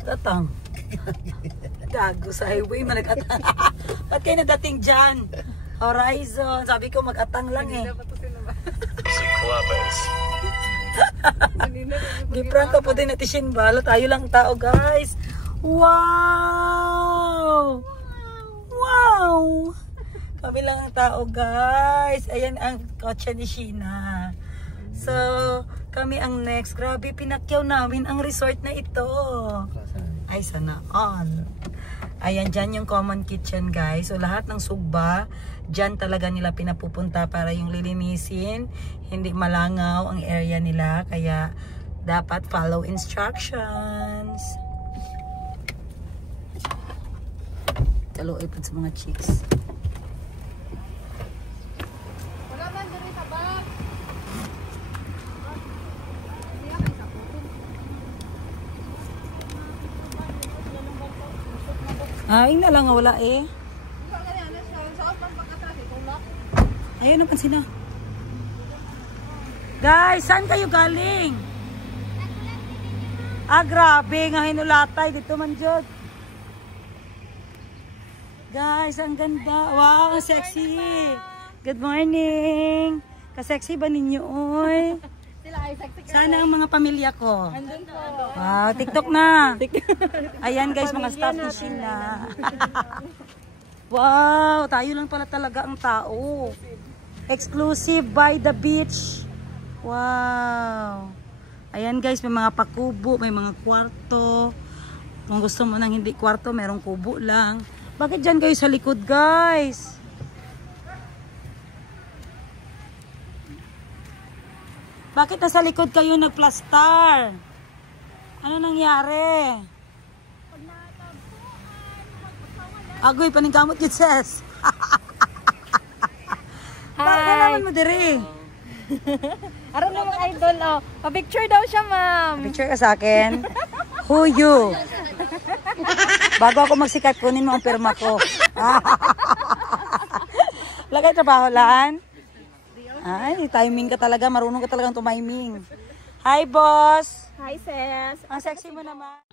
Tatang. Gago sa highway, manag-atang. Ba't kayo nadating dyan? Horizon. Sabi ko mag-atang lang eh. Si Columbus. Giprank ka po din natin Shinbala. Tayo lang tao guys. Wow! Wow! Kami lang ang tao guys. Ayan ang kotse ni Sheena. So, kami ang next. Grabe, pinakyaw namin ang resort na ito. Ay, sana all. Ayan, dyan yung common kitchen guys. So, lahat ng sugba, dyan talaga nila pinapupunta para yung lilinisin. Hindi malangaw ang area nila. Kaya, dapat follow instructions. Kaluoy po sa mga chicks. Wala man diri sa bag. Ay, na lang wala eh. Ayun naman sila. Guys, saan kayo galing? Ah, grabe nga hinulatay dito man jud. Guys, ang ganda. Wow, ang sexy. Good morning. Ka-sexy ba ninyo, oy? Sila ay sexy. Sana ang mga pamilya ko. Andun po. Wow, TikTok na. Ayan guys, mga staff ni Sheena. Wow, tayo lang pala talaga ang tao. Exclusive by the beach. Wow. Ayan guys, may mga pakubo, may mga kwarto. Kung gusto mo ng hindi kwarto, merong kubo lang. Bakit dyan kayo sa likod guys? Bakit nasa likod kayo nagplastar? Ano nangyari? Agoy, paningkamot yun, sis. Bakit naman mo diri? Aram na mga idol, oh. Pa-picture daw siya, ma'am. Picture ka sa akin. Who you? Bago ako magsikat, kunin mo ang pirma ko. Lagay trabaho lang. Ay, timing ka talaga. Marunong ka talagang tumiming. Hi, boss. Hi, sis. Ang sexy mo naman.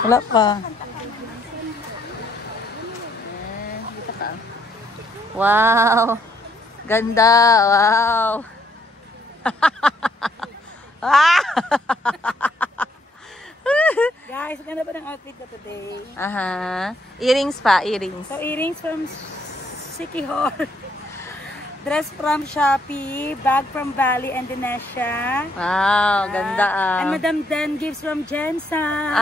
Wala pa. Dito ka. Wow. Ganda. Wow. Guys, ganda ba ng outfit ko today? Aha. Earrings pa, earrings. So, earrings from Sikihor. Dress from Shopee. Bag from Bali, Indonesia. Wow, ganda ah. And Madam Den gives from Jensen.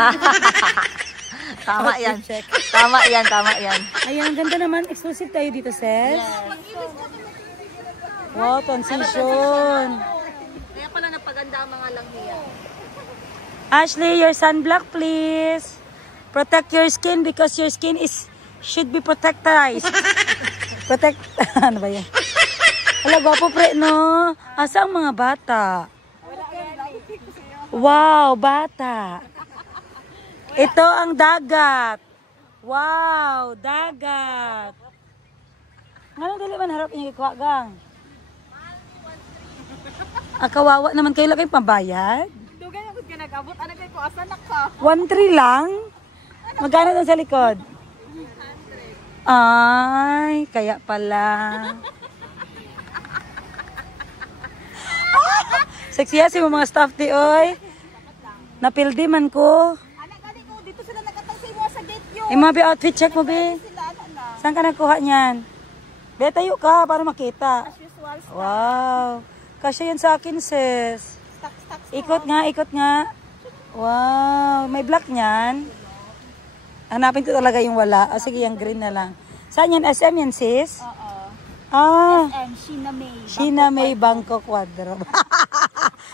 Tama Okay, yan. check. Tama yan, tama yan. Ayan, ganda naman. Exclusive tayo dito, sis. Wow, transition. Kaya pala napaganda ang mga langhiya. Ashley, your sunblock, please. Protect your skin because your skin should be protected. Ano ba yan? Hala, gwapo pre, no? Asa ang mga bata? Wow, bata. Ito ang dagat. Wow, dagat. Ano dali man harap niyo ikuha gang? Kawawa naman kayo lang kayo pambayad. Dugay ako ginagabot. Ano kayo ko? Asanak ka? 1-3 lang? Magkano doon sa likod? Ay, kaya pala. Sexy si mga staff di oy. Napildi man ko. Anak gani ko dito sila nakatay mo sa gate yo. Mga be outfit check mo be. Sila na. Saan ka nagkuha niyan? Be, tayo ka para makita. As usual. Wow. Kasi yan sa akin, sis. Stock. Ikot nga, ikot nga. Wow. May black niyan. Hanapin ko talaga yung wala. Ah, sige, yung green na lang. Saan yan? SM yan, sis? Oo. Ah. SM Sheena May. Sheena May Bangkok Wardrobe.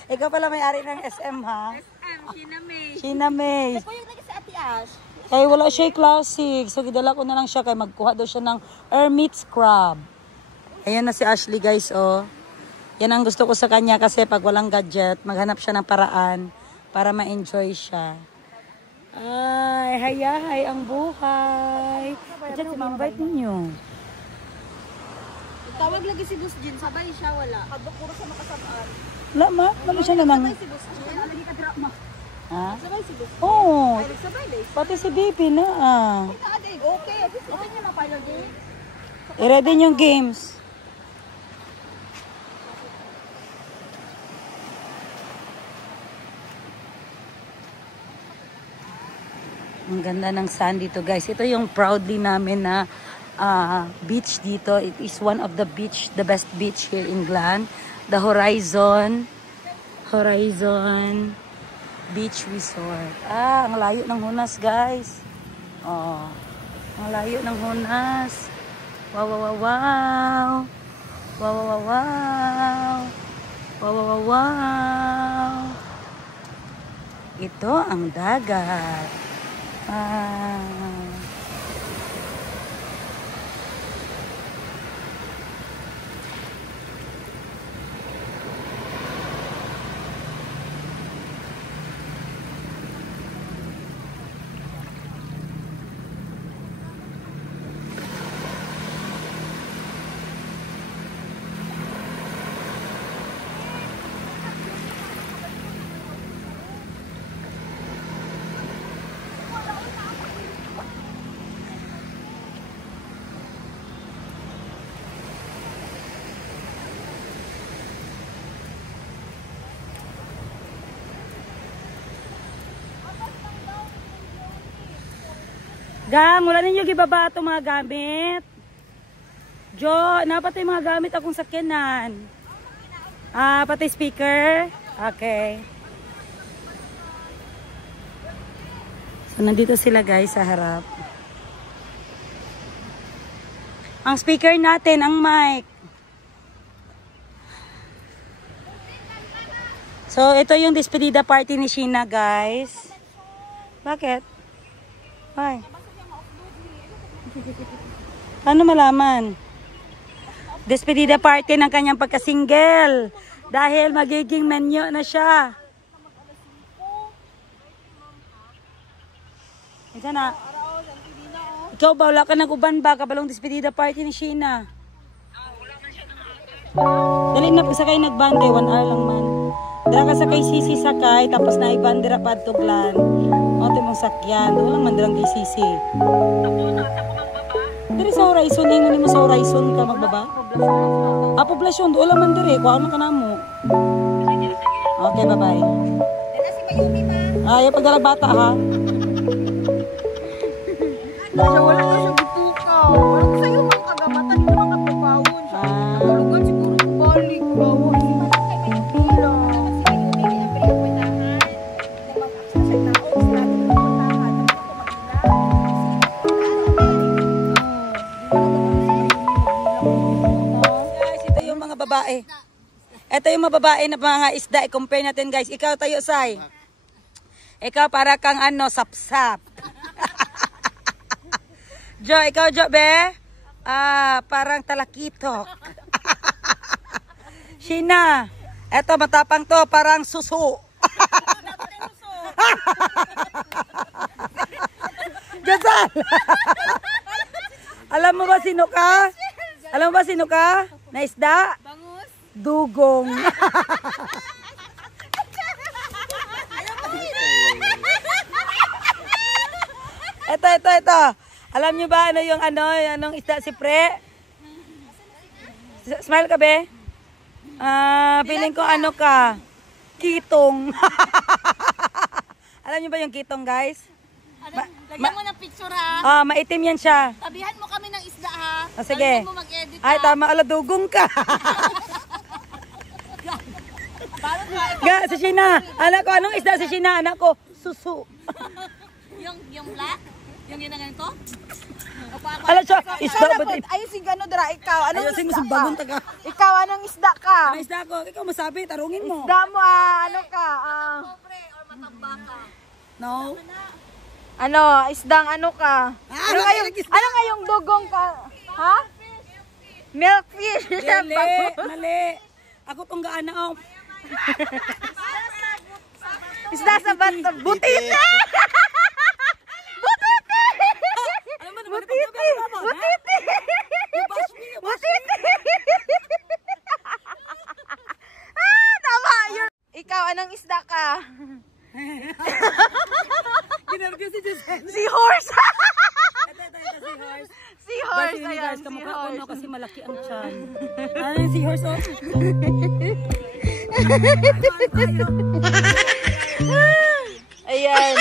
Ikaw pala may-ari ng SM, ha? SM Sheena May. Sheena May. Ito yung lagi sa Ate Ash. Kaya wala siya classic. So, gidala ko na lang siya kaya magkuha daw siya ng Hermit Scrub. Ayan na si Ashley guys, oh. Yan ang gusto ko sa kanya kasi pag walang gadget, maghanap siya ng paraan para ma-enjoy siya. Ay, hayahay ang buhay. Diyan, invite ninyo. Tawag lagi si Boss Jin, sabay siya wala. Puro sa makasabaan. Wala ma, wala siya na nang... Si Boss Jin, lagi ka drama. Ha? Sabay si Boss Jin. Oo. Ay, sabay day. Pati si BP na ah. Okay. Okay niya mga final day. I-ready yung games. Ang ganda ng sun dito guys. Ito yung proudly namin na beach dito. It is one of the best beach here in Glan. The Horizon Beach Resort. Ang layo ng Hunas guys. Oh, ang layo ng Hunas. Wow, wow, wow, wow. Wow, wow, wow, wow. Wow, wow, wow, wow. Ito ang dagat. Gang, wala ninyo gibaba itong mga gamit. Jo, napatay mga gamit akong sakyanan. Pati speaker. Okay. So, nandito sila guys sa harap. Ang speaker natin, ang mic. So, ito yung despedida party ni Sheena guys. Bakit? Ay. Ano malaman? Despedida party ng kanyang pagka-single. Dahil magiging menyo na siya. Ito na. Ikaw ba? Wala ka nag-uban ba? Kabalong despedida party ni Sheena. Dali na sakay nagbande. 1 hour lang man. Dala ka sakay sisi sakay. Tapos na ibandera pa tuglan. Ito mong sakyan. Doon lang mandirang kay sisi. Dari sa Horizon, ingon mo sa Horizon ka magbaba? Poblasyon, doon lang man dire, kuha man ka na mo. Okay, bye-bye. Dala si Mayumi ma. Yung pagdalag bata ha. Kasi wala na siya gitukaw. Wala ko sa'yo mga kagamatan yung mga kapapawon. Nakulugan siguro ng balik. Bawon. Babae. Ito yung mga babae na mga isda. I-compare natin guys. Ikaw tayo, Sai. Ikaw para kang ano, sapsap. Jo, ikaw Jo, be? Parang talakitok. Sheena. Ito, matapang to. Parang suso. Gasal. Alam mo ba sino ka? Alam mo ba sino ka? Na isda? Bangus? Dugong. Ito. Alam nyo ba ano yung anong isda si Pre? Smile ka be? Feeling ko ano ka? Kitong. Alam nyo ba yung kitong guys? Lagyan mo ng picture ha. Maitim yan siya. Tabihan mo kami ng isda ha. Sige. Mo mag-edit, ay, tama. Ala, dugong ka. Ga, si Sheena. Anak ko, anong isda si Sheena? Anak ko, susu. yung black? Yung ginagawa to? Ala siya, isda ba din? Ayusin gano dra ikaw. Anong Ayusin mo isda sa ka? bagon taga. Ikaw, anong isda ka? Ano isda ko? Ikaw masabi, tarungin mo. Isda mo ano ka? Pobre or matambaka? No? Ano, isdang ano ka? Ano nga yung dugong ka? Ha? Milkfish. Dili, mali. Ako tong gaana. Isda sa bato. Butiti! Butiti! Butiti! Butiti! Butiti! Tama yun. Ikaw, anong isda ka? Kinarga si Giselle. Seahorse! Ito, seahorse. Seahorse, Guys, ayan, kamukha ko no seahorse. kasi malaki ang tiyan. Ano yung seahorse oh? Ayan.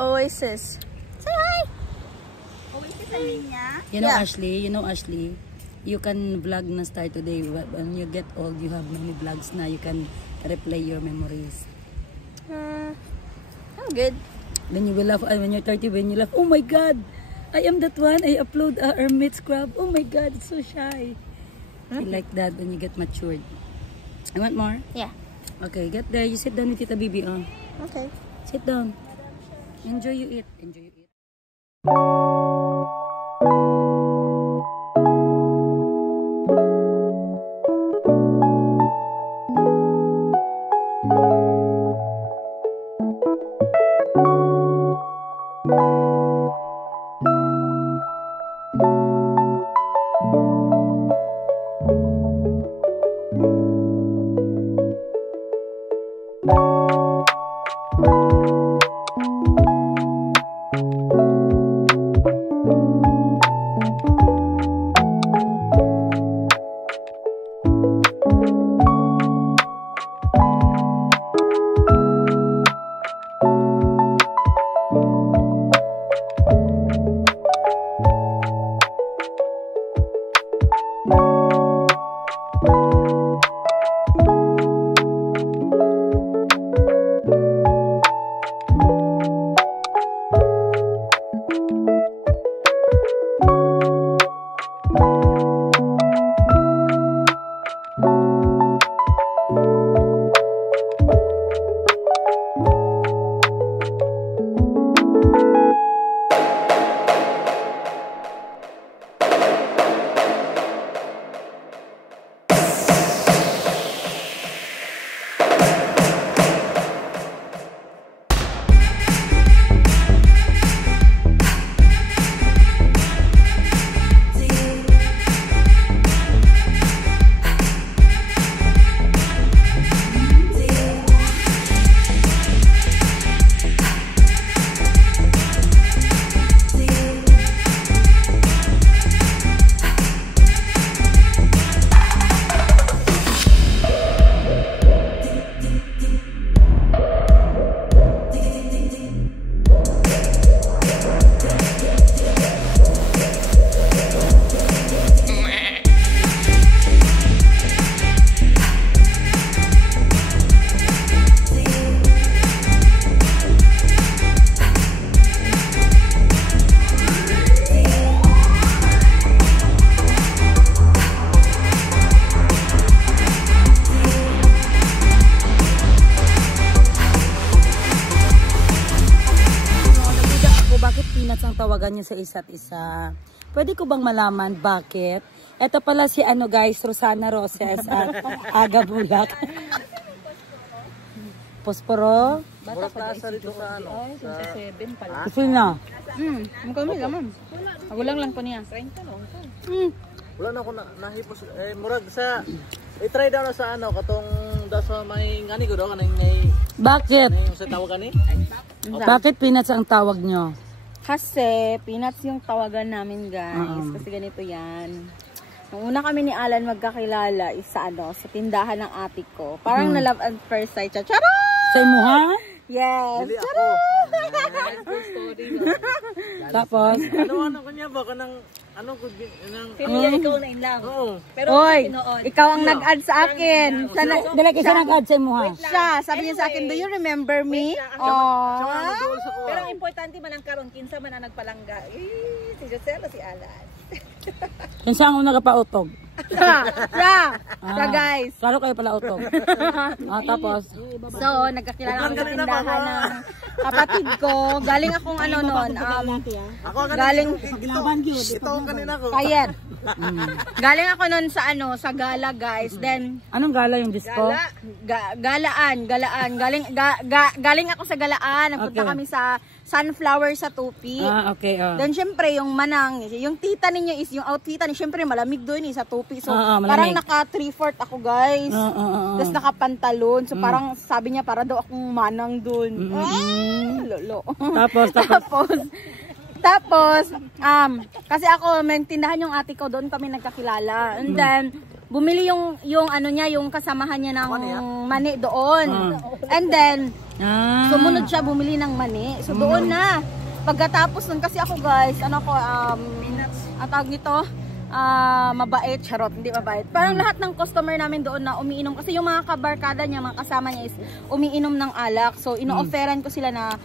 Oasis. Say hi! Oasis ang linya? You know, Ashley, you can vlog na start today. When you get old, you have many vlogs na. You can replay your memories. I'm good. Then you will laugh, when you're 30, when you laugh, oh my God! I am that one. I upload a hermit scrub. Oh my God, it's so shy. I like that when you get matured. You want more? Yeah. Okay, get there. You sit down with Tita Bibi. Okay. Sit down. Enjoy you eat. Enjoy you eat. tawagan niyo sa isa't isa. Pwede ko bang malaman bakit? Ito pala si ano guys, Rosana Roses at Aga Bulak. Posporo? Bata pa dito sa ano? Sa 7 pala. Gusto na? Kami laman. Magulang lang ko niya. 30 lang. wala na ako nahipos murag sa i-try daw na sa ano katong da sa may ngani ko daw kanang may Bakit? sa tawag ani. Bakit peanuts ang tawag nyo? Kasi peanuts yung tawagan namin guys. Kasi ganito yan. Nung una kami ni Alan magkakilala is sa ano, sa tindahan ng ate ko. Parang na love at first sight siya. Charot! Sa imuha? Yes! Dili ako. Tapos? Ano kanya ba kanang ano gud nang ikaw na in love. oo. Pero oy, ikaw ang nag-add sa akin. Dala kasi nag-add sa imuha. Siya, sabi niya sa akin, do you remember me? Pero ang importante man ang karon kinsa man ang nagpalangga. Si Josel o si Alan. Yan siya ang nagapautog. Siya guys. Klaro kayo pala utog. Tapos? So, nagkakilala kami sa tindahan ng kapatid ko. Galing akong ano nun. Ako Galing ito kanina ko. Kayet. Galing ako nun sa ano, sa gala guys. Then Anong gala yung disco? galaan. Galing ako sa galaan. Nagpunta Okay. kami sa Sunflower sa Tupi. Okay. Then syempre yung manang, yung tita ninyo is yung outfita ni syempre malamig doon sa Tupi. So malamig. parang naka 3/4 ako guys. Tapos nakapantalon. So parang sabi niya para daw akong manang doon. Lolo. Tapos, kasi ako, may tindahan yung ate ko, doon kami nagkakilala. And then, bumili yung ano niya, yung kasamahan niya ng mani doon. And then, sumunod siya bumili ng mani. So doon na. Pagkatapos nun, kasi ako guys, ano ko, ang tawag nito, mabait, charot, hindi mabait. Parang lahat ng customer namin doon na umiinom, kasi yung mga kabarkada niya, mga kasama niya is umiinom ng alak. So, ino-offeran ko sila na,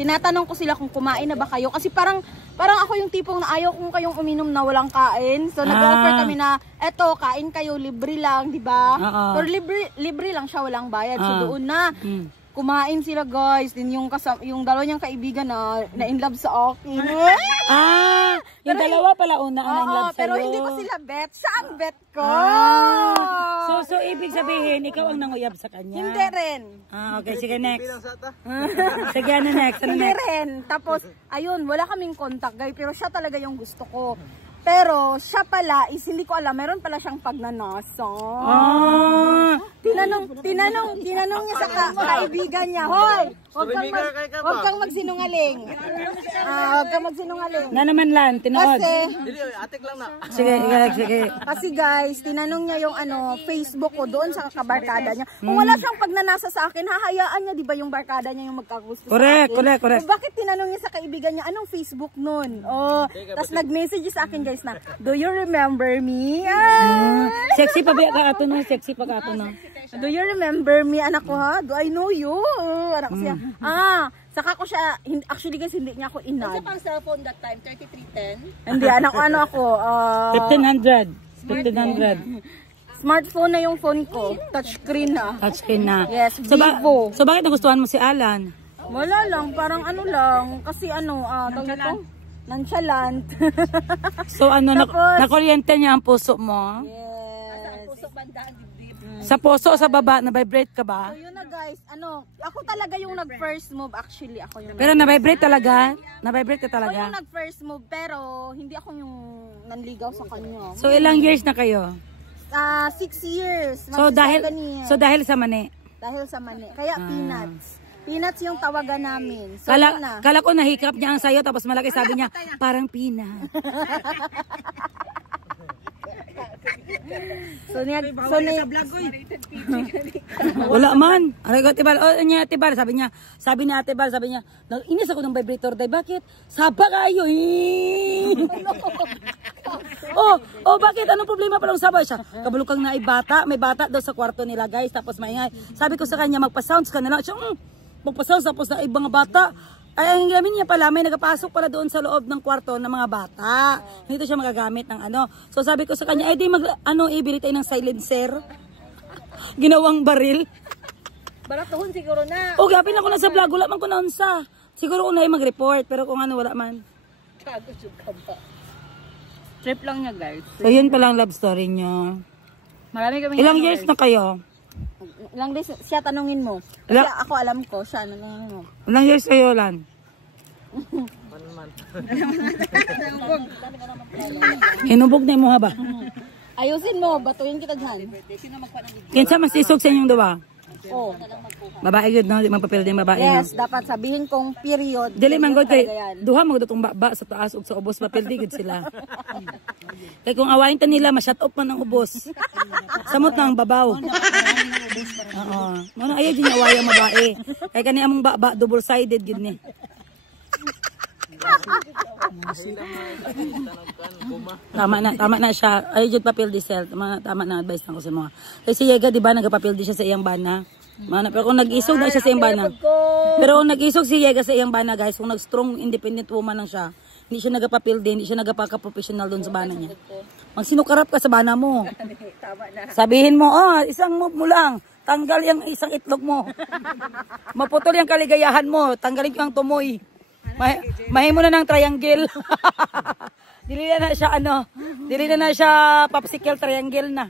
tinatanong ko sila kung kumain na ba kayo. Kasi parang ako yung tipong na ayaw kung kayong uminom na walang kain. So nag-offer kami na, eto, kain kayo, libre lang, di ba? Pero libre lang siya, walang bayad. So doon na, kumain sila guys. Din yung dalawa niyang kaibigan na in love sa akin. Yung dalawa pala una ang in love sa'yo. Pero hindi ko sila bet. Siya ang bet ko. So ibig sabihin, ikaw ang nanguyab sa kanya? Hindi rin. Okay, sige next. Bilang sa ta. Sige, ano next? Hindi rin. Tapos, ayun, wala kaming contact guys. Pero siya talaga yung gusto ko. Pero siya pala is hindi ko alam, meron pala siyang pagnanasa. Tinanong niya sa kaibigan niya, hoy, huwag kang magsinungaling. Huwag kang magsinungaling. Na naman lang, tinood. Dili atik lang na. Sige. Kasi guys, tinanong niya yung Facebook ko doon sa kabarkada niya. Kung wala siyang pagnanasa sa akin, hahayaan niya, di ba yung barkada niya yung magkagusto sa akin? Correct. So, bakit tinanong niya sa kaibigan niya, anong Facebook nun? Tapos nag-message sa akin guys na, do you remember me? Sexy pa ba ka ato no? Sexy pa ka ato no? Do you remember me, anak ko ha? Do I know you? Anak ko siya. Saka ko siya, actually guys, hindi niya ako inad. Sa pang cellphone that time, 3310. Hindi, anak ko, 1500. Smartphone na yung phone ko. Touchscreen na. Touchscreen na. Yes, So, Vivo. so bakit nagustuhan mo si Alan? Wala lang, parang ano lang. Kasi tawag ito? Nonchalant. So Tapos- nakuryente niya ang puso mo? Yes. Pusok bandaan dibdib. Sa puso o sa baba, na-vibrate ka ba? So yun na guys, ako talaga yung nag-first move actually. Ako yung Pero na-vibrate talaga? Na-vibrate ka Ako talaga? yung nag-first move pero hindi ako yung nanligaw sa kanya. So ilang years na kayo? 6 years. So Magsi 7 years. dahil sa mani? Dahil sa mani. Kaya peanuts. Peanuts yung tawagan namin. So yun na. Kala ko nahikap niya ang sayo tapos malaki sabi niya, parang peanut. Wala man. Aray ko tibal. Niya tibal sabi niya ni Ate Bal sabi niya, inis ako ng vibrator day. Bakit? Saba kayo. Bakit? Anong problema palang sabay siya? Kabulukang na bata, may bata daw sa kwarto nila, guys. Tapos maingay. Sabi ko sa kanya, magpa-sounds ka na lang. Siya, magpa-sounds tapos na ibang bata. Ay, ang gamit niya pala, may nagapasok pala doon sa loob ng kwarto ng mga bata. Hindi siya magagamit ng ano. So sabi ko sa kanya, di ibili tayo ng silencer. Ginawang baril. Baratuhon siguro na. Gapin ako na sa vlog, wala man ko na unsa. Siguro kung na mag-report, pero kung ano, wala man. Tago jud ka ba? Trip lang niya, guys. So yun pala ang love story nyo. Marami kami. Ilang years na kayo? Ilang days siya tanungin mo. Kasi Ilang- ako alam ko siya tanungin mo. Ilang years kayo, Lan? 1 month. Hinubog na mo ha ba? Ayusin mo, batuhin kita dyan. Kinsa mas isog sa inyong duwa? Oh. Babae gud no, di magpapil din babae. Yes, No? dapat sabihin kong period. Dili man gud kay Talaga yan. duha mo datong baba sa taas ug sa ubos papel di gud sila. Kay kung awayin ta nila ma-shut off man ang ubos. Samot na ang babaw. Oo. Mo na ayaw din away ang babae. Kay kani among baba double sided gud ni. Tama na siya. Ay jud papel di sel. Tama na advice nako sa mga. Kasi Yega di ba nagapapel di siya sa iyang bana. Pero kung nag-isog na siya sa iyang bana. Pero kung nag-isog si Yega sa iyang bana, guys, kung nag-strong independent woman lang siya, hindi siya nagapapil din, hindi siya nagapaka-professional doon sa bana niya. Magsinukarap ka sa bana mo. Sabihin mo, isang move mo lang. Tanggal yung isang itlog mo. Maputol yung kaligayahan mo. Tanggalin ko ang tumoy. Mahimo na ng triangle. Dili na siya dili na siya popsicle triangle na.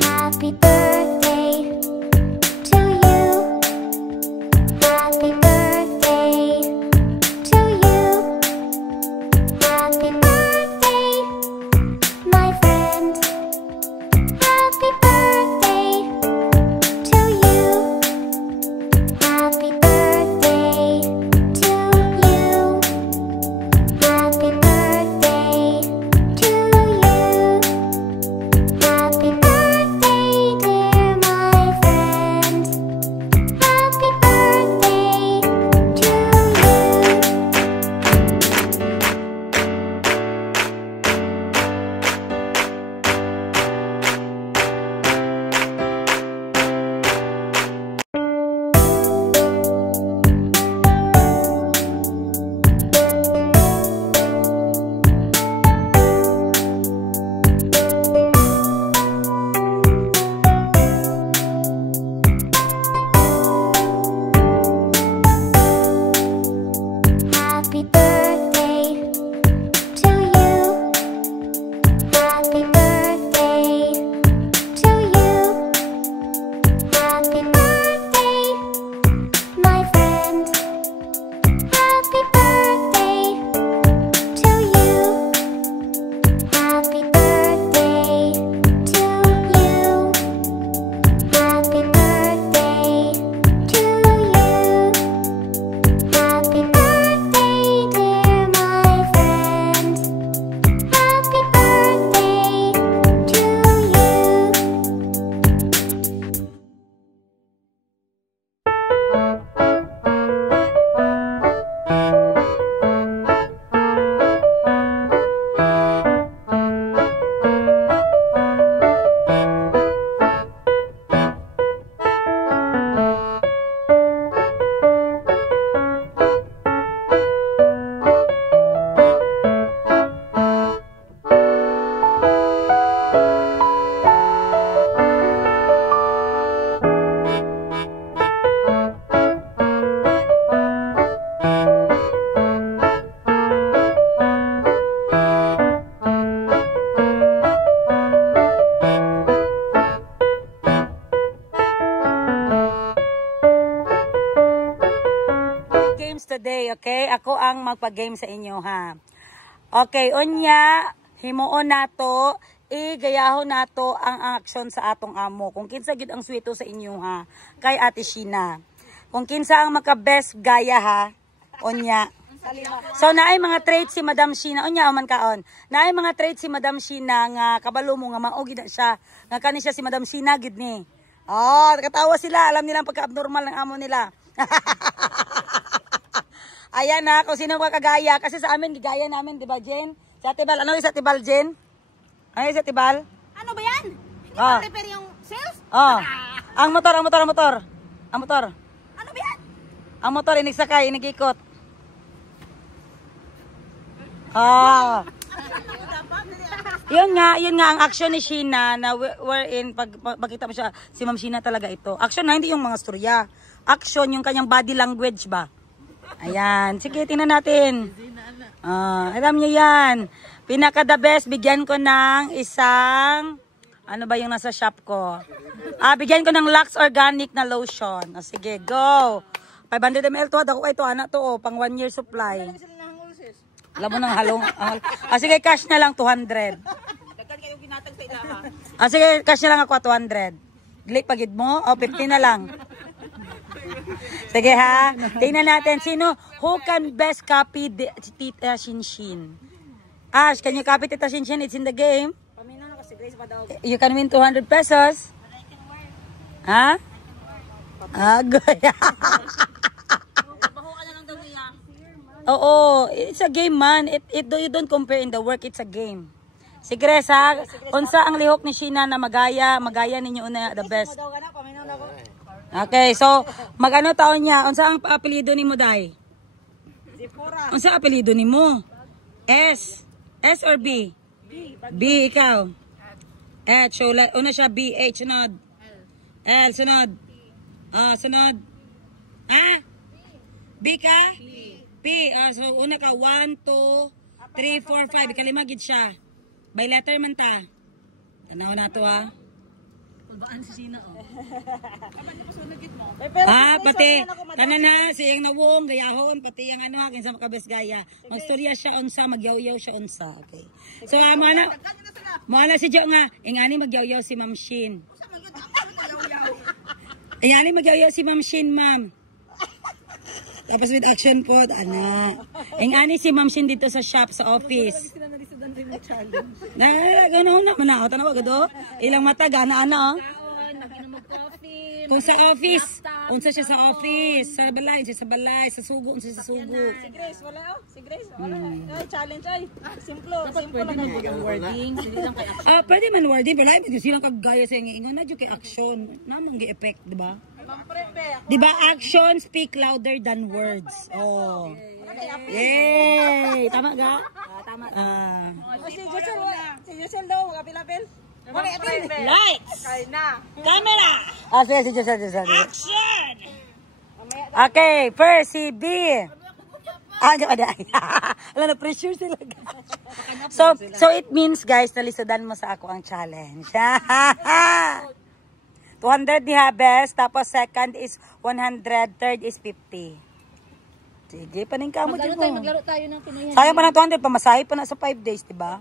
Happy birthday to you. Happy birthday to you. Happy birthday, my friend. Happy birthday to you. Happy birthday to you. Happy birthday to you. Happy birthday, dear my friend. Happy birthday to you. Happy birthday to you. Happy birthday to you. Happy birthday, my friend. Happy birthday to you. Happy birthday to you. Happy birthday to you. Happy birthday, dear my friend. Happy birthday to you. Games today, okay? Ako ang magpa-game sa inyo, ha? Okay, unya, himuon nato, igayahon nato ang action sa atong amo. Kung kinsa gid ang sweeto sa inyo, ha? Kay Ate Sheena. Kung kinsa ang maka-best gaya, ha? Unya. So, naay mga traits si Madam Sheena. Unya, man kaon. Naay mga traits si Madam Sheena nga kabalo mo nga maugid na siya. Nga kani siya si Madam Sheena, gid ni. Oh, nakatawa sila. Alam nila ang pagka-abnormal ng amo nila. Ayan na, kung sino makagaya. Kasi sa amin, gigaya namin, di ba, Jen? Sa Tibal, ano yung sa Tibal, Jen? Ano yung sa Tibal? Ano ba yan? Hindi Ah. ba repair yung sales? Oh. Ang motor. Ang motor. Ang motor, inigsakay, inigikot. Ah. Yun nga ang action ni Sheena na wherein pag makita mo siya, si Ma'am Sheena talaga ito. Action na, hindi yung mga storya. Action, yung kanyang body language ba? Ayan. Sige, tingnan natin. Alam niyo yan. Pinaka the best, bigyan ko ng isang, ano ba yung nasa shop ko? Bigyan ko ng Lux Organic na lotion. Sige, go. 500 ml to. Ako ito, anak to. Pang 1 year supply. Alam mo nang halong. Sige, cash na lang 200. Sige, cash na lang ako 200. Glik pagid mo? 50 na lang. Sige ha. Tingnan natin sino who can best copy Tita Shinshin. Ash, can you copy Tita Shinshin? It's in the game. You can win 200 pesos. Ha? Goya. Oo, it's a game man. You don't compare in the work, it's a game. Sige sa unsa ang lihok ni Sheena na magaya ninyo una the best. Okay, so magano taon niya? Unsa ang apelyido nimo day? Unsa apelyido nimo? S or B? B ikaw. So una siya B, H sunod. L sunod. Sunod. B ka? P. So una ka 1 2 3 4 5 ikalima gid siya. By letter man ta. Tanaw na to ha. Kulbaan si Sheena oh. Pati tanan na siyang nawong gayahon pati yang ano ha kinsa makabes gaya. Magstorya siya unsa magyaw-yaw siya unsa. Okay. So mo na si Jo nga ingani magyaw-yaw si Ma'am Shin. Ingani magyaw-yaw si Ma'am Shin, ma'am. Tapos with action po, ingani si Ma'am Shin dito sa shop, sa office. Ganoon naman ako. Tanaw agad ilang mata, gana-ana Kung sa office, unsa siya sa office, sa balay, sa balay, sa sugo, unsa sa sugo. Si Grace, wala Si Grace, wala. Ay, challenge ay. Simple lang wording. Pwede man wording, pero ay silang kagaya sa ingon na kay action. Namang gi-effect, di ba? Di ba action speak louder than words. Oh. Yay! Tama ga? Tama. Si Josel daw, kapilapil. Lights! Na. Camera! Sige, action! Okay, first si B. Wala na pressure sila. So it means guys, nalisadan mo sa ako ang challenge. 200 diha best, tapos second is 100, third is 50. Sige, paningka mo dyan mo. Maglaro tayo ng Pinoy. Sayang pa ng 200, pamasahe pa na sa 5 days, diba?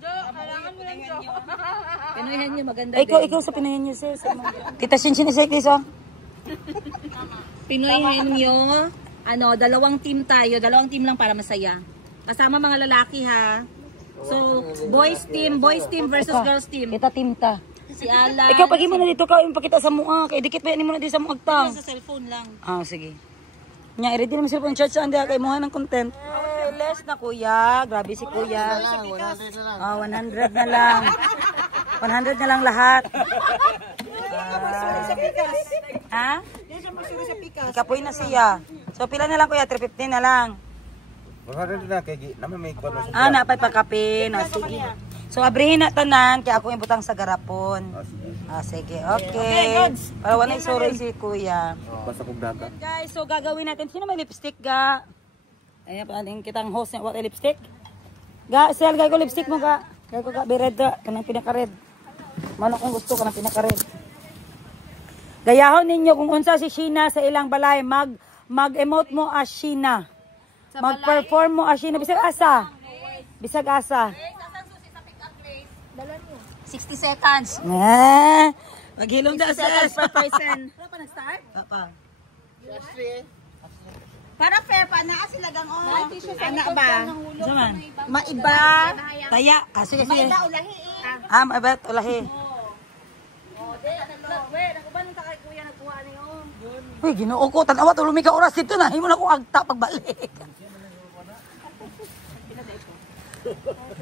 Pinoy nyo, maganda din. Ikaw sa Pinoy nyo, sis. Tita Shinshin, is oh. Pinoy nyo, dalawang team tayo. Dalawang team lang para masaya. Kasama mga lalaki ha. So, boys team versus girls team. Kita team ta. Si Alan. Ikaw, pag mo na dito ka, pakita sa mua. Kaya dikit ba yan mo na dito sa mua agtang? Sa cellphone lang. Sige. Nya, i-ready naman cellphone charge saan diya kay muha ng content. Less na kuya. Grabe si kuya. 100 na lang. 100 na lang lahat. Ha? Ikapoy na siya. So, pila na lang kuya? 350 na lang. 100 na kay naman may kuwan. Napat pagkape. Sige. So, abrihin na tanan kaya ako ibutang sa garapon. Sige. Okay. Para wala isoroy si kuya. Basta kog data. Guys, so gagawin natin. Sino may lipstick ga? Ayan pa ating kitang host niya. What lipstick? Ga, sel, gay ko lipstick mo ga. Gay ko ga, be red ga. Kanang pinaka-red. Mano kung gusto ka ng pinaka-red. Gayahon ninyo kung unsa si Sheena sa ilang balay. Mag-emote mo as Sheena. Mag-perform mo as Sheena. Bisag asa. Bisag asa. 60 seconds. Maghilom da sa per person. Wala pa nag-start? Papa. Para fair pa na sila gang Ana ba? Zaman. Maiba. Taya. Sige, sige. Maiba ulahi. Maiba ulahi. Uy, ginoo ko. Tanawa, tulumi ka oras dito na. Himo na ko agta pagbalik.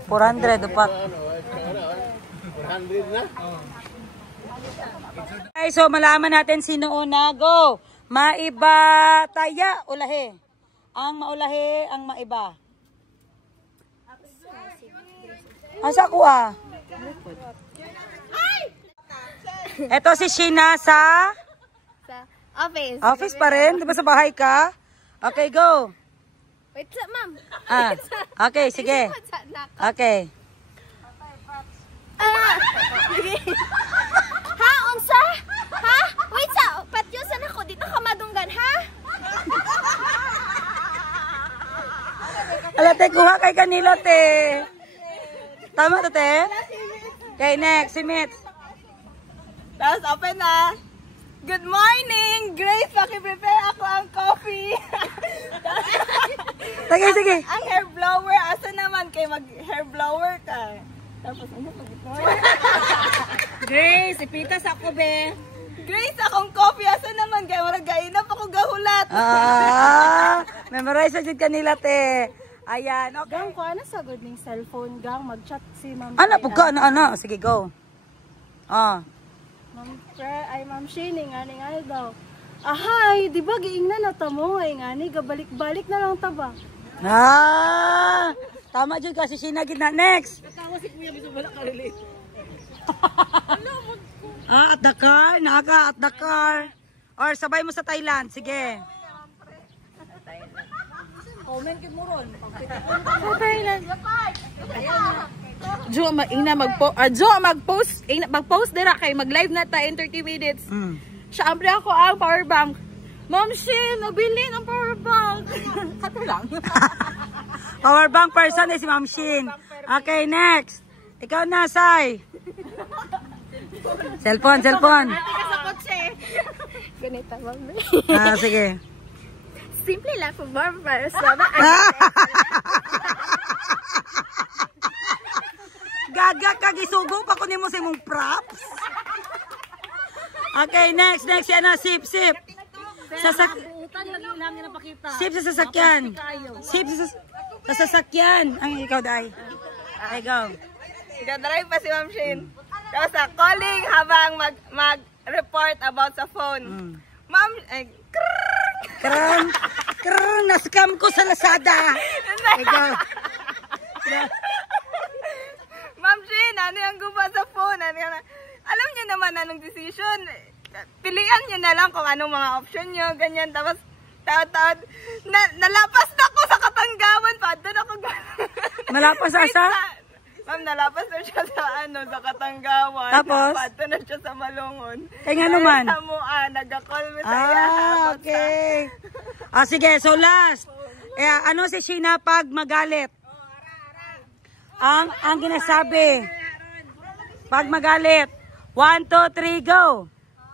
400 upat. 400 na? Okay, so malaman natin sino una. Go! Maiba taya ulahi. Ang maulahi, ang maiba. Asa ko ah? Ito si Sheena sa Office. office pa rin. Di ba sa bahay ka? Okay, go. Wait, ma'am. Ah, okay, sige. Okay. Ha, unsa? Ha? Wait sa, patyosan ako dito ka madunggan, ha? Ala, te, kuha kay kanila, te. Tama to, te? Okay, next, si Mitch. Tapos open na. Good morning! Grace, paki-prepare ako ang coffee. Sige, sige. Ang hair blower, asa naman kay mag-hair blower ka? Tapos ano pag ito? Grace, ipitas ako be. Grace, akong coffee, asa naman kay maragainap ako gahulat. Memorize na dyan kanila, te. Ayan, okay. Gang ko ana sa good ning cellphone, gang mag-chat si Ma'am. Ana, pugka, ana. Sige, go. Ma'am ay Ma'am Shane, ngani daw. Ahay, di ba giingnan na tamo ay ngani gabalik-balik na lang ta ba? Tama dyan kasi sinagid na. Next. At the car. Naga, at the car. Or sabay mo sa Thailand. Sige. Jo mag-post dira kay mag-live na ta in 30 minutes. Siya ambre ako ang power bank. Ma'am Shin, nabili ng power bank. Kato lang. Power bank person si Ma'am Shin. Okay, next. Ikaw na, Sai. Cellphone. Sa kotse. Ganito ma'am. Sige. Simple lang for barbers. Gaga ka, gisugo pa ko nimo sa imong props. Okay, next. Yan na, sip. Sip sa sasakyan. Sip sa sasakyan. Ang ikaw, Day. Okay, go. Nag-drive pa si Ma'am Shin. Tapos calling habang mag-report about sa phone. Ma'am, Krang, na-scam ko sa Lazada. Okay, go. Ma'am Shin, ano yung guba sa phone? Alam niyo naman anong decision. Pilihan niyo na lang kung anong mga option niyo, ganyan. Tapos, taon, nalapas na ako sa Katanggawan pa. Doon ako Malapas asa? Ma'am, nalapas na siya sa sa Katanggawan. Tapos? Pato na siya sa Malungon. Kaya nga naman? Nag-call mo sa iya. Okay. Sige, so last. Ano si Sheena pag magalit? Ang ginasabi. Pag magalit. 1, 2, 3, go.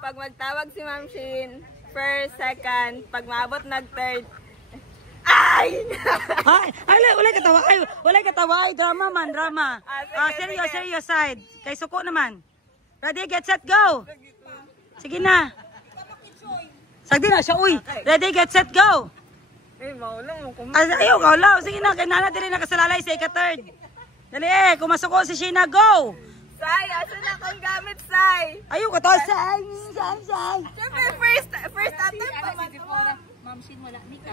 Pag magtawag si Ma'am Shin, first, second, pag maabot nag-third, ay! Wala katawa. Ay, drama man, drama. Serious side. Kay suko naman. Ready, get set, go. Sige na. Sagdi na siya, uy. Ready, get set, go. Maulang mo kung Ayaw, kaulaw. Sige na, kay nana din nakasalalay sa ika-third. Dali kumasuko si Sheena, go. Sai, asan na akong gamit, Sai? Ayaw ka to, Sai. Siyempre, first attempt pa man. Ma'am Shane wala ni ka.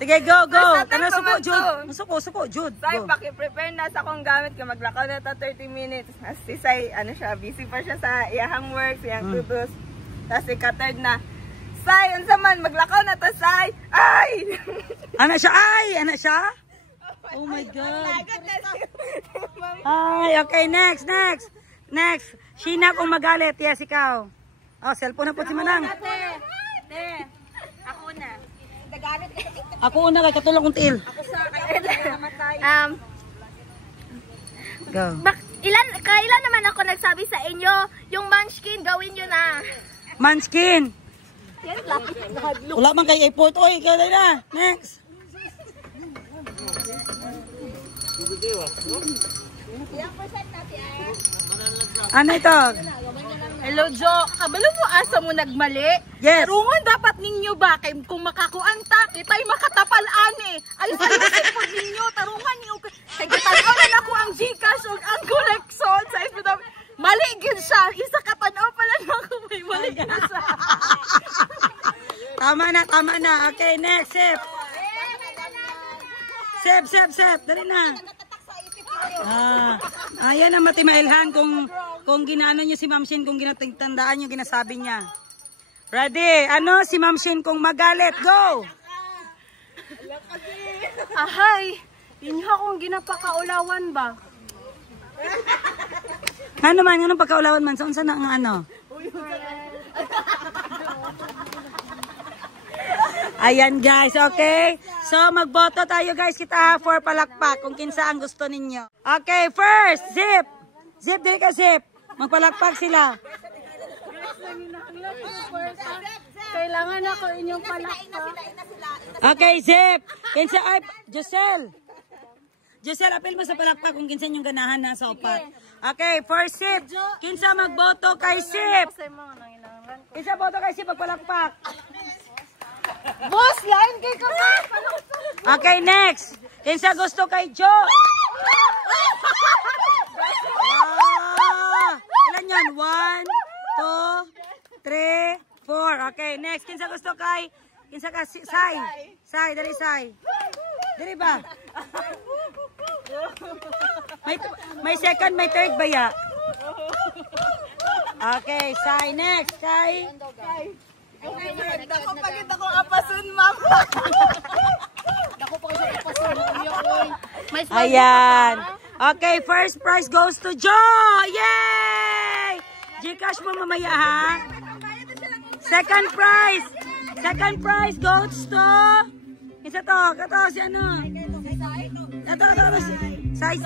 Sige, go. First Kana attempt suko, pa man Jude. to. Suko, Jude. Sai, Go. paki-prepare na sa akong gamit ka maglakaw na ta 30 minutes. Si Sai, busy pa siya sa iyahang work, iyang tutos. Tapos ika-third na, Sai, unsa man, maglakaw na ta, Sai. Ay! Anak siya? Oh my God. Ay, okay, next. Sheena kung magalit, yes, ikaw. Oh, cellphone na po si Manang. Ako una kay katulong kong tiil. Go. Kailan naman ako nagsabi sa inyo, yung munchkin gawin nyo na. Munchkin. Wala man kay airport. Oy, kaya na. Next. Ano ito? Hello, Jo. Kabalo mo asa mo nagmali? Yes. Tarungan dapat ninyo ba? Kay kung makakuanta, kita'y makatapal-an eh. Alis sa ninyo, tarungan niyo. Kay kitanaw na ako ang Gcash o ang collection sa hospital. Mali gid siya. Isa ka tanaw pala na ako may mali gid siya. Tama na, tama na. Okay, next, sip. Sip. Dali na. Ayan ang Mati Mailhan kung ginaano nyo si Ma'am Shin, kung ginatandaan nyo, ginasabi niya. Ready? Ano si Ma'am Shin kung magalit? Go! Ahay, inyo akong ginapakaulawan ba? Ano man, anong pagkaulawan man? Saan na ang ano? Ayan guys, okay? So magboto tayo guys kita for palakpak kung kinsa ang gusto ninyo. Okay, first, Zip. Zip, dili ka Zip. Magpalakpak sila. Kailangan ako inyong palakpak. Okay, Zip. Kinsa ay Giselle. Giselle, apil mo sa palakpak kung kinsa yung ganahan na sa upat. Okay, first Zip. Kinsa magboto kay Zip? Kinsa boto kay Zip pagpalakpak? Boss, lain kay ka pa. Okay, next. Kinsa gusto kay Joe? Ilan yan? 1, 2, 3, 4. Okay, next. Kinsa gusto kay? Kinsa ka? Sai. Sai, dali Sai. Dali ba? May second, may third ba ya? Okay, Sai. Next, Sai. Dako pagit ako apasun, ma'am. Ayan. Okay, first prize goes to Joe. Yay! Gcash mo mamaya ha. Second prize goes to isa to, kato si ano? Ito, si Sai.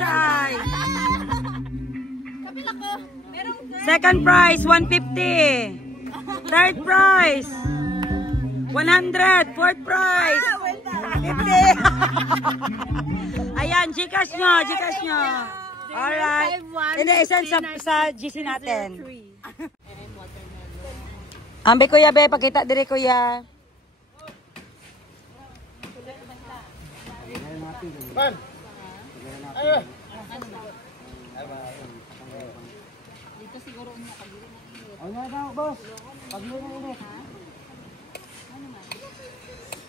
Second prize 150. Third prize 100. Fourth prize 50. Ayan, Gcash nyo. Alright. Hindi, isan sa GC natin. Ambi kuya be, pakita diri kuya. Dito siguro niya kabili na init. Ano daw, boss? Paglo na init.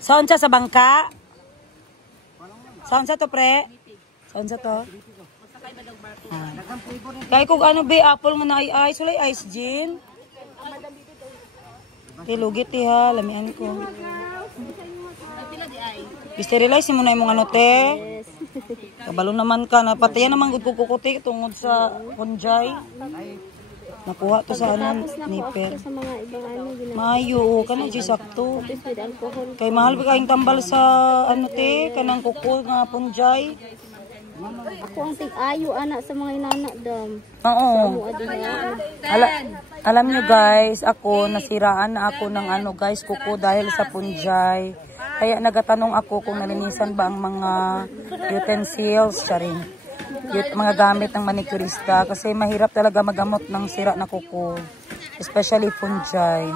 Saan sa bangka? Saan sa to pre? Saan sa to? Kaya kung ano ba, apple nga na ay ice, wala ice gin. Tilugit ha, lamian ko. Sterilize mo na yung ano te. Kabalo naman ka, napatayan naman kukukuti tungod sa punjay. Nakuha to sa ano, nipper. Sa mga ibang ano, Mayo, kanang sakto. with alcohol. Kay mahal ba kayong tambal sa ano te, kanang kuko nga punjay. Ako ang tig-ayo, anak, sa mga inanak dam. Oo. Adinaan. Alam nyo guys, ako, nasiraan na ako ng ano guys, kuko dahil sa punjay. Kaya nagatanong ako kung nalinisan ba ang mga utensils, charing. Mga gamit ng manicurista. Kasi mahirap talaga magamot ng sira na kuko. Especially punjay.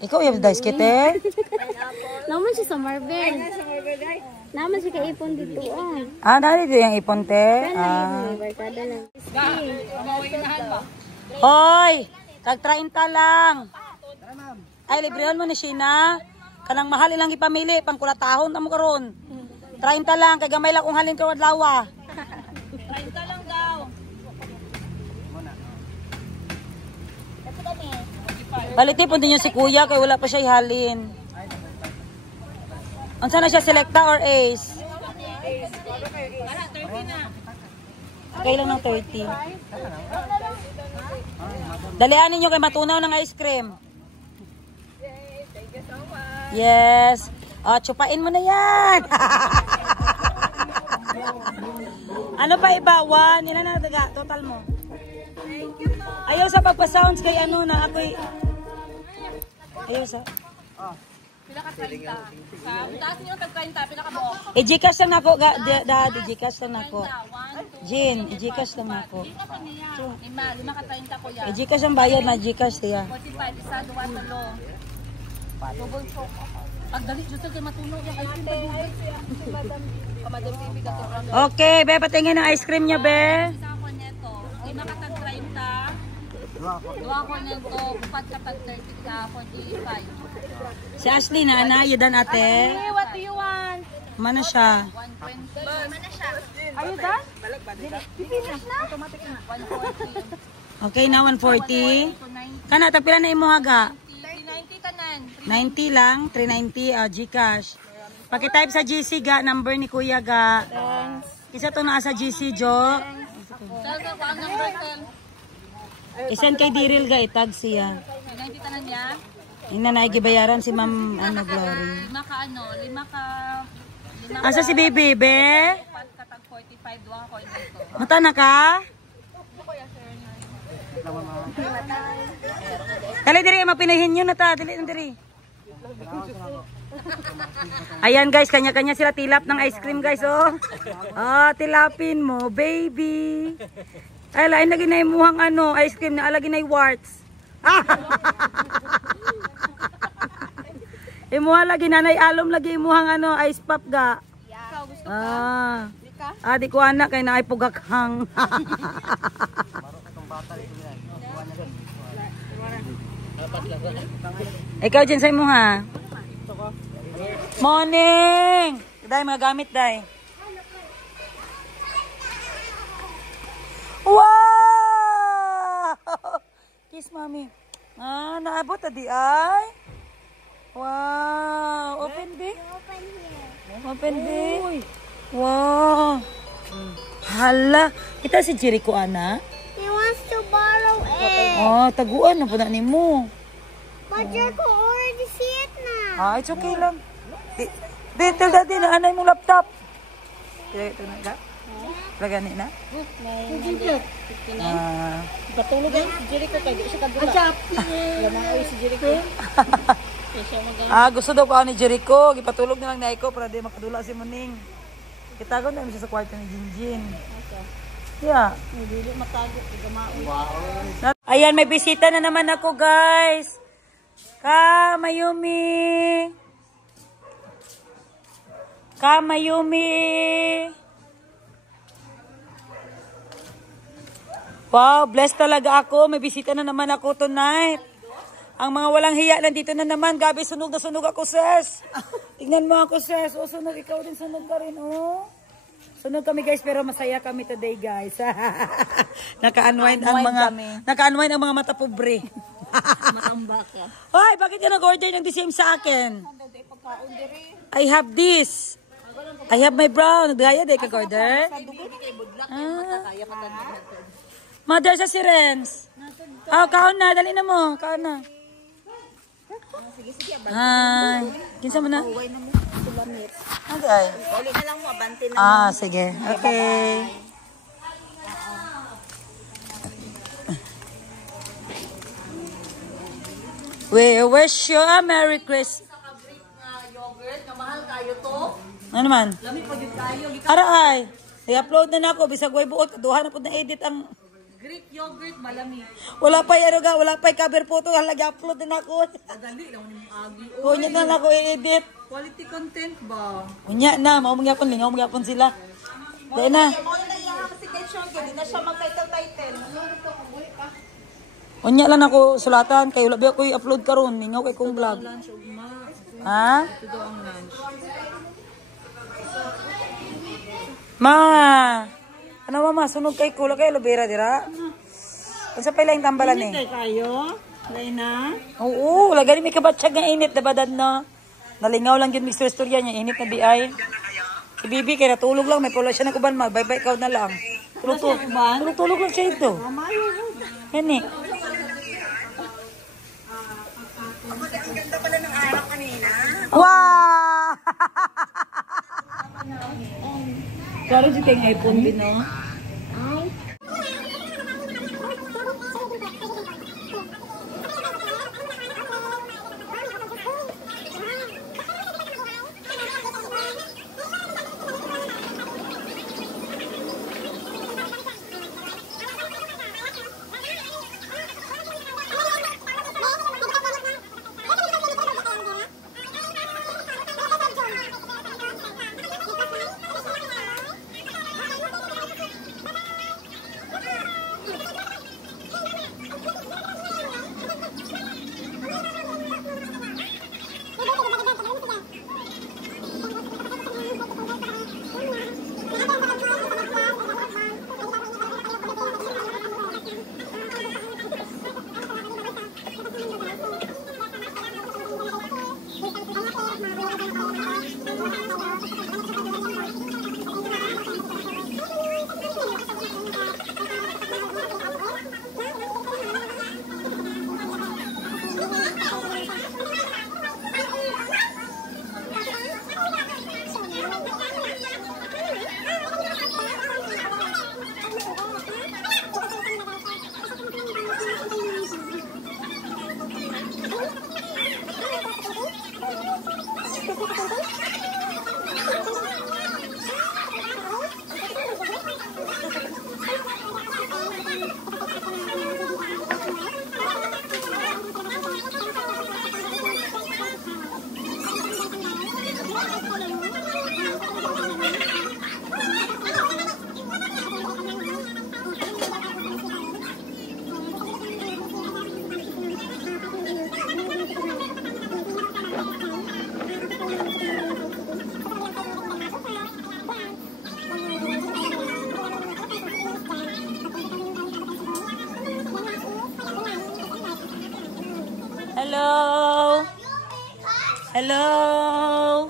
Ikaw yung dice kite? Naman siya sa Marvel. Naman siya kaipon dito. Dali dito yung ipon te. Barkada lang. Hoy! Tag 30 lang. Ay, librehan mo ni Sheena. Kanang mahal ilang ipamili. Pangkulatahon na mo karon. 30 lang. Kay gamay lang kung halin ka wadlawa. 30 lang daw. Baliti po din yung si kuya. Kaya wala pa siya ihalin. Unsa na siya, selecta or ace? Okay lang ng 30. Dalian ninyo kay matunaw ng ice cream. Yes. Tsupain mo na yan. Ano pa iba? 1. Ilan na taga? Total mo. Ayaw sa pagpa-sounds kay ano na ako'y... Ayaw sa... Pila ka 30. Taas niyo tag 30, pila ka mo. I-Gcash lang ako. I-Gcash lang ako. Jin, i-Gcash lang ako. Lima ka 30 ko yan. I-Gcash ang bayad na Gcash siya. 45, isa, 2, 3. Double choke. Pagdali, Jusel, kay matunaw yung ice cream. Madam Bibi ka to. Okay, be, patingin ang ice cream niya, be. Isa ako neto. Lima ka tag 30. Dua ko nito, upat kapag 30 ka, 45. Si Ashley na, yudan ate. Hey, what do you want? Mana siya? 120. Mana siya? Are you done? Finish na? Automatic na. 140. Okay na, 140. Kana, tapila na imo haga? 390 tanan. 90 lang, 390, Gcash. Paki-type sa GC ga, number ni Kuya ga. Isa to na sa GC, Jo. Isend kay Diril ga, itag siya. 390 tanan niya? Ina na gibayaran si Ma'am Glory. 5 ka ano, 5 ka... Asa si Bibi, be? 4 ka tag 45, dua ko dito. Mata na ka? Dali diri, mapinahin nyo na ta. Dali na diri. Ayan guys, kanya-kanya sila tilap ng ice cream guys, oh. Tilapin mo, baby. Ay, lain lagi na imuhang ano, ice cream na alagi na warts. Imuha lagi nanay alom lagi imuhang ano, ice pop ga. Di ko anak kay naay pugakhang. Ikaw dyan sa imo ha. Morning! Day, mga gamit day. Wow! Kiss mommy. Naabot di ay. Wow! Open big? Open big? Wow! Hala! Kita si Jericho, ana? He wants to borrow it. Taguan na po na ni mo. But Jericho already see it now. It's okay lang. Tell daddy na anay mong laptop. Ito na ka? Lagani na? Patulog yan si Jericho kay di siya kadula. Achap! Lamang si Jericho. Gusto daw ko ni Jericho. Gipatulog na lang na ako para di makadula si Muning. Kitago na siya sa kwarto ni Jinjin. Yeah. Hindi matago. Ayan, may bisita na naman ako guys. Mayumi. Wow, blessed talaga ako. May bisita na naman ako tonight. Ang mga walang hiya nandito na naman. Gabi, sunog na sunog ako, sis. Tingnan mo ako, sis. Sunog. Ikaw din sunog ka rin, oh. Sunog kami, guys, pero masaya kami today, guys. Naka-unwind ang mga mata pobre. Matambak yan. Hoy, bakit ka nag-order ng the same sa akin? I have this. I have my brown. Nagdaya, day kag-order. Mother sa sirens. Kaon na. Dali na mo. Kaon na. Kinsa mo na? Okay. Uli na lang mo, abante na. Sige. Okay. We wish you a Merry Christmas. Ano man? Aray. I-upload na ako. Bisag way buot. Duha na po na edit ang Greek yogurt, malami. wala pa wala pa cover photo. Halagi upload na ako. Dali lang ni agi. Kunya na ako i-edit. Quality content ba? Kunya na. Mao mangyapon lingaw mangyapon sila. Dahil na. Mo na iya kasi kay Sean, di na siya mag-title. Kunya lang ako sulatan kay wala ba ko i-upload karon. Lingaw kay kong vlog. Ha? Ito ang lunch. Ma. Ano mama, sunog kay kulo kay lubera dira. Unsa pa lang tambalan ni? Kay kayo? Laina? Oo, lagani may kabatsyag nga init na badad na. Nalingaw lang yun Mr. Storya niya, init na biay. Si Bibi kay natulog lang, may pula siya ng uban, magbay-bay ikaw na lang. Tulog lang siya ito. Yan eh. Wow! Klaro si kay iPhone din, no? Hello. Hello.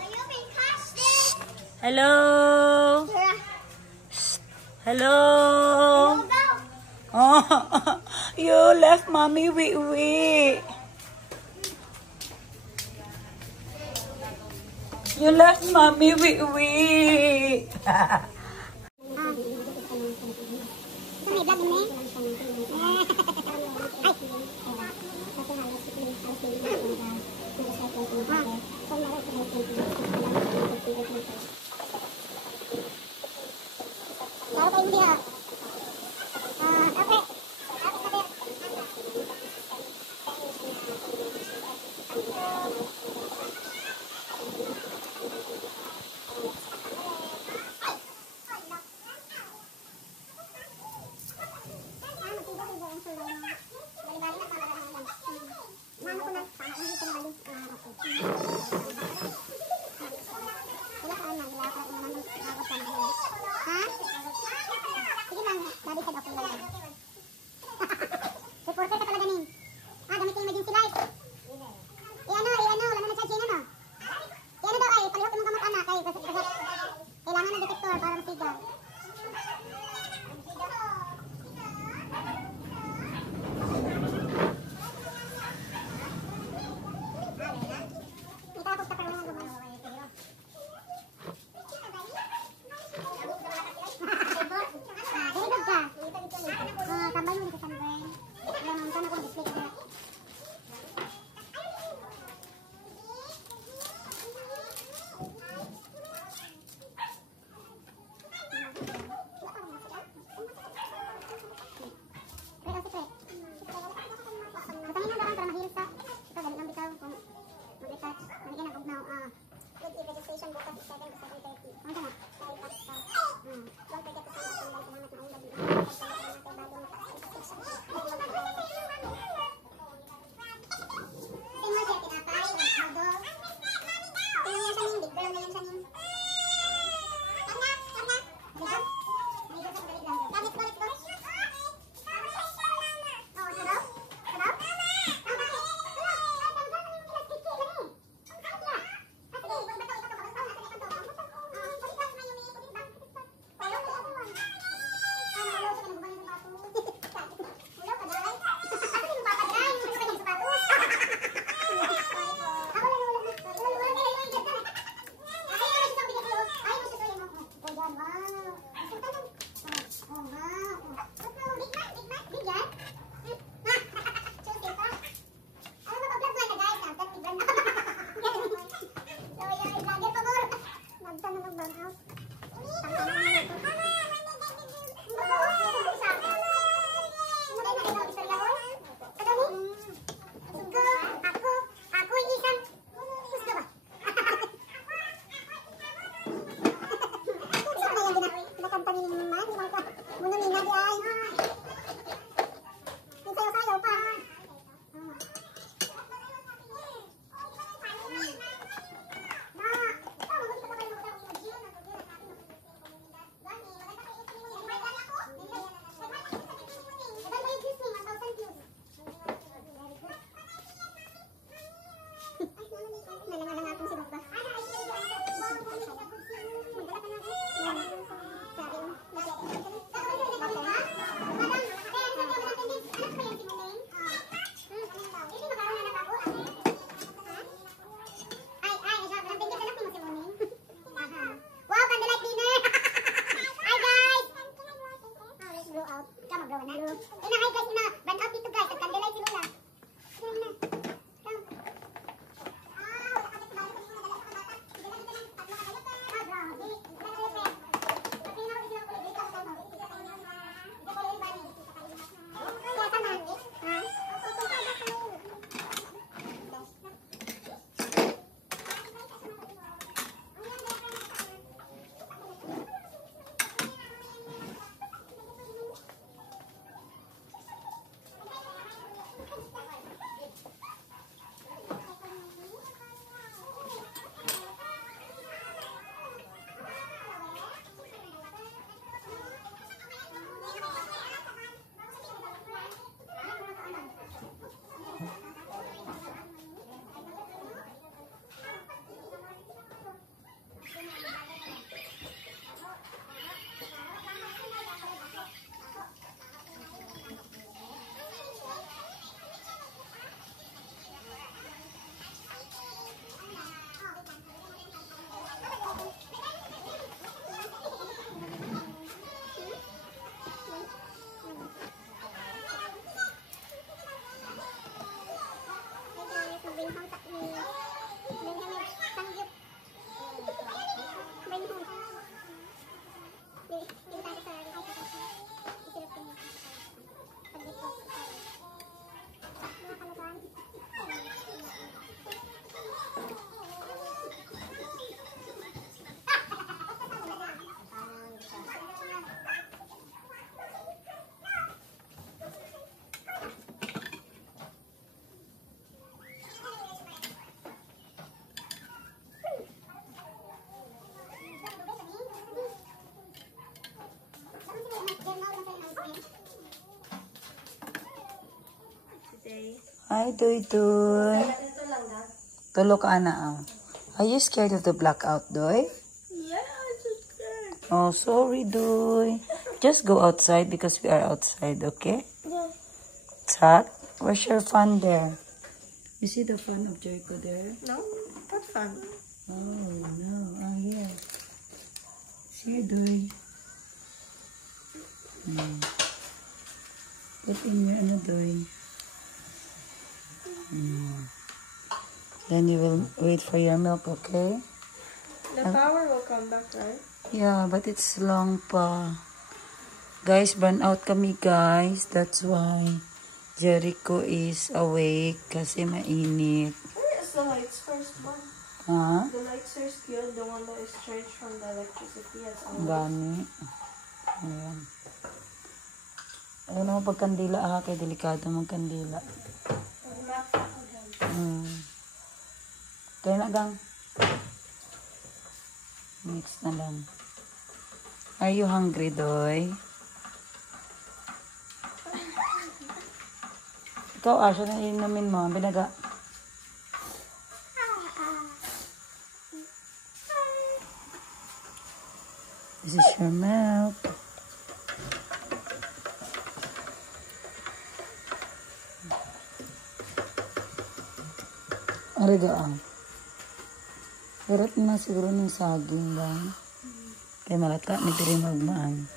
Hello. Hello. Oh, you left mommy wee. You left mommy wee. Reporter ka talaga nin. Gamit yung emergency light. Wala na nag-charge yun, ano? Daw ay, palihok mong kamot anak, ay, kailangan ng detector para masiga. Itapos ka pa naman yung gumawa. Ganibag ka. Tambay mo dito sa sunburn. Wala naman ka na kung display ka. Hi, Doy Doy. Tulog ka na. Are you scared of the blackout, Doy? Yeah, I'm so scared. Oh, sorry, Doy. Just go outside because we are outside, okay? Yeah. It's hot. Where's your fan there? You see the fan of Jericho there? No? What fun? Oh, no. Oh, here. It's here, Doy. Put in your ano, Doy. Then you will wait for your milk, okay? The power will come back, right? Yeah, but it's long pa. Guys, burn out kami, guys. That's why Jericho is awake kasi mainit. Where is the lights first one? Ha? The lights are still the one that is charged from the electricity as always. Gani. Ayan. Ayun naman pagkandila ha, kay delikado magkandila. Kaya na gang. Mix na lang. Are you hungry, Doy? Ikaw, Asha, na inumin mo. Binaga. This is your milk. Arigaan. Hirap na siguro ng saging lang. Kaya malata, may tiri magmaan.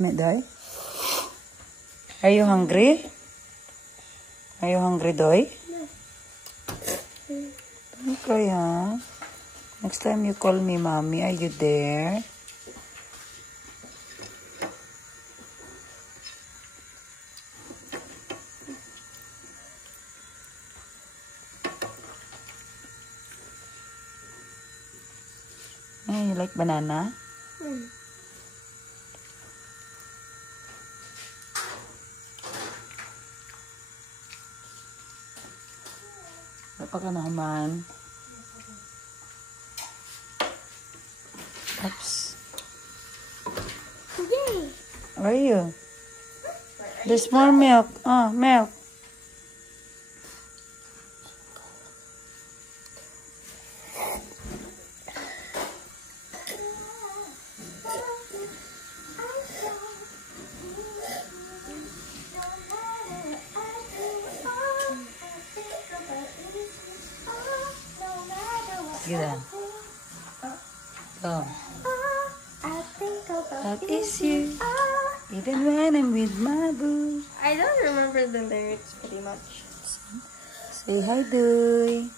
Doy? Are you hungry? Are you hungry, Doy? Okay, ha? Next time you call me, Mommy, are you there? You like banana? Apa ka naman? Oops. Yay! Where are you? There's more milk. Oh, milk. Get on. Go. That is you. Even when I'm with my boo. I don't remember the lyrics pretty much. Say hi, Doy.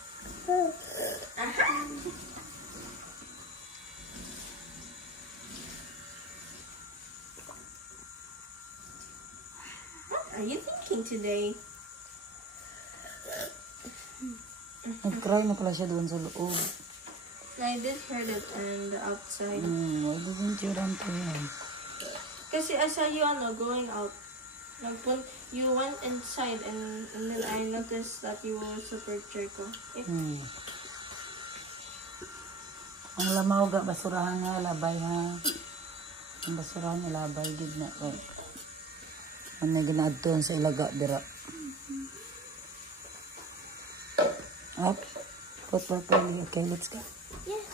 What are you thinking today? Nag-cry na pala siya doon sa loob. I did hear that in the outside. Why didn't you run to him? Kasi I saw you going out. You went inside and then I noticed that you were super Jericho. Ang lamaw ga basurahan nga labay ha. Ang basurahan nga labay gid na ko. Ano ginaadton sa ilaga dira. Up. Put properly. Okay, let's go. Yes.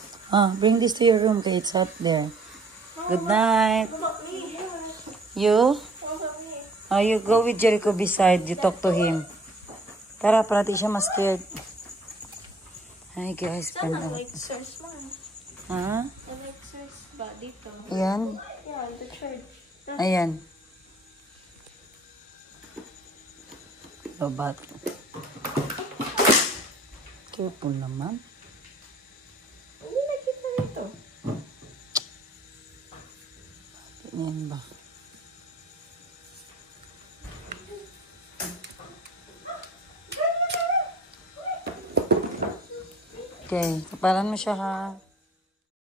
Bring this to your room kay it's hot there. Good night. What about me? You? What about me? You go with Jericho beside. You talk to him. Tara, para di siya ma-scared. Hi guys, Sana burn out. like Sir's man. Ha? I like Sir's body dito. Ayan. Yeah, the church. Ayan. Lobat. Careful naman. Hindi nakita nito. Ayan ba? Okay, kapalan mo siya ha.